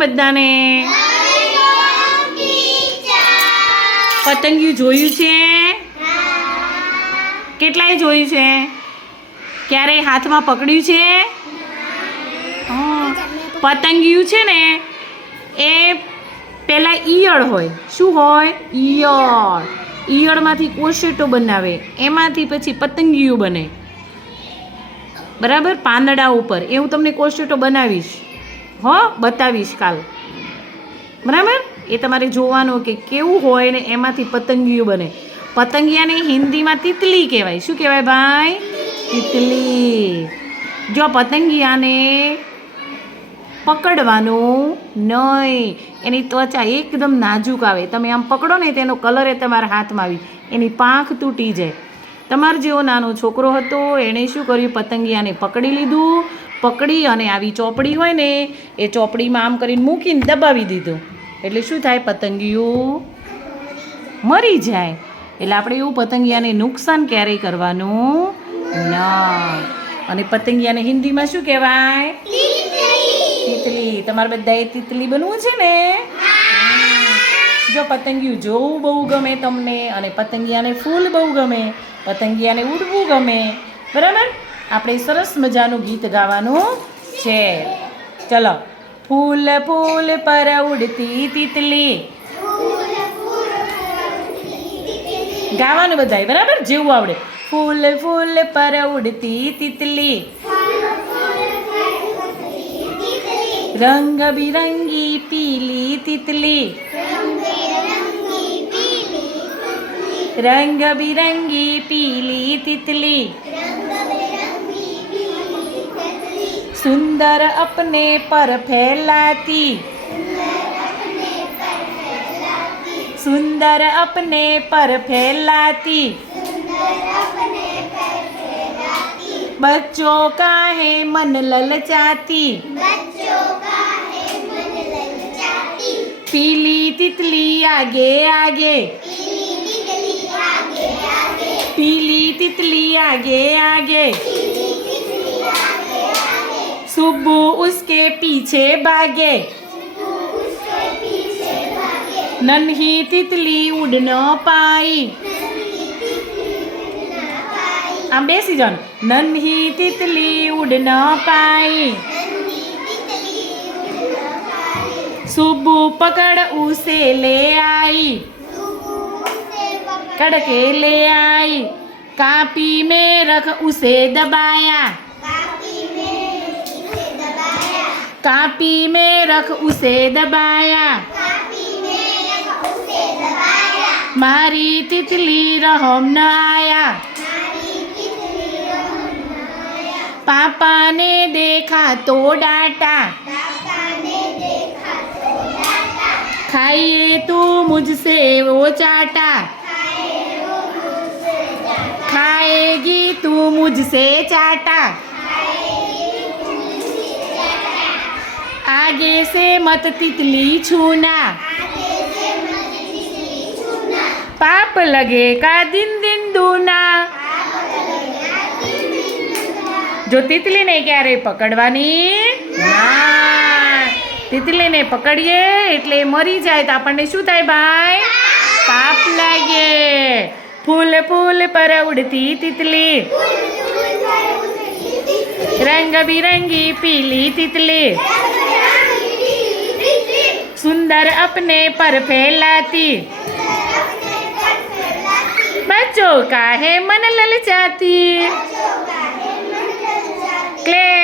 બધાને? પતંગિયું જોયું છે? કેટલાય જોયું છે? ક્યારેય હાથમાં પકડ્યું છે. પતંગિયું છે ને, એ પહેલાં ઈયળ હોય. શું હોય? ઈયળ. ઈયળમાંથી કોશેટો બનાવે. એમાંથી પછી પતંગિયું બને. બરાબર? પાંદડા ઉપર. એ હું તમને કોશેટો બનાવીશ. હો, બતાવીશ કાલ. બરાબર? એ તમારે જોવાનું કે કેવું હોય ને એમાંથી પતંગિયું બને. પતંગિયાને હિન્દીમાં તિતલી કહેવાય. શું કહેવાય ભાઈ? તિતલી. જો પતંગિયાને પકડવાનું નહીં. એની ત્વચા એકદમ નાજુક આવે. તમે આમ પકડો ને તેનો કલર એ તમારા હાથમાં આવી. એની પાંખ તૂટી જાય. તમારો જેવો નાનો છોકરો હતો એણે શું કર્યું? પતંગિયાને પકડી લીધું પકડી અને આવી ચોપડી હોય ને એ ચોપડીમાં આમ કરીને મૂકીને દબાવી દીધું. એટલે શું થાય? પતંગિયું મરી જાય. એટલે આપણે એવું પતંગિયાને નુકસાન ક્યારેય કરવાનું ન. અને પતંગિયાને હિન્દીમાં શું કહેવાય? તિતલી. તમારે બધાએ તિતલી બનવું છે ને? જો પતંગિયું જોવું બહુ ગમે તમને અને પતંગિયાને ફૂલ બહુ ગમે, પતંગિયાને ઉડવું ગમે. બરાબર? આપણે સરસ મજાનું ગીત ગાવાનું છે. ચલો. ફૂલ ફૂલ પર ઉડતી તિતલી. ગાવાનું બધાય, બરાબર? જેવું આવડે. ફૂલ ફૂલ પર ઉડતી તિતલી. રંગ બિરંગી પીલી તિતલી. रंग बिरंगी पीली तितली। सुंदर अपने पर फैलाती। सुंदर अपने पर फैलाती। बच्चों का है मन ललचाती। पीली तितली आगे आगे। पीली तितली आगे आगे सुब्बू उसके पीछे भागे नन्ही तितली उड़ न पाई આમ બેસી જાઓ નન્હી તિતલી ઉડ ન પાઈ સુબ્બુ પકડ ઉસે ले आई। कड़के ले आई कापी में रख उसे दबाया। कापी में रख उसे दबाया। मारी तितली रहम न आया। पापा ने देखा तो डांटा। खाइए तू मुझसे वो चाटा। खाएगी तू मुझसे चाटा आगे से मत तितली छूना पाप लगेगा दिन दिन दूना જો તિતલીને ક્યારે પકડવાની ના તિતલીને પકડીએ એટલે એ મરી જાય તો આપણને શું થાય ભાઈ પાપ લાગે फूल फूल पर उड़ती तितली। रंग बिरंगी पीली तितली। सुंदर अपने पर फैलाती। बच्चों का है मन ललचाती। क्ले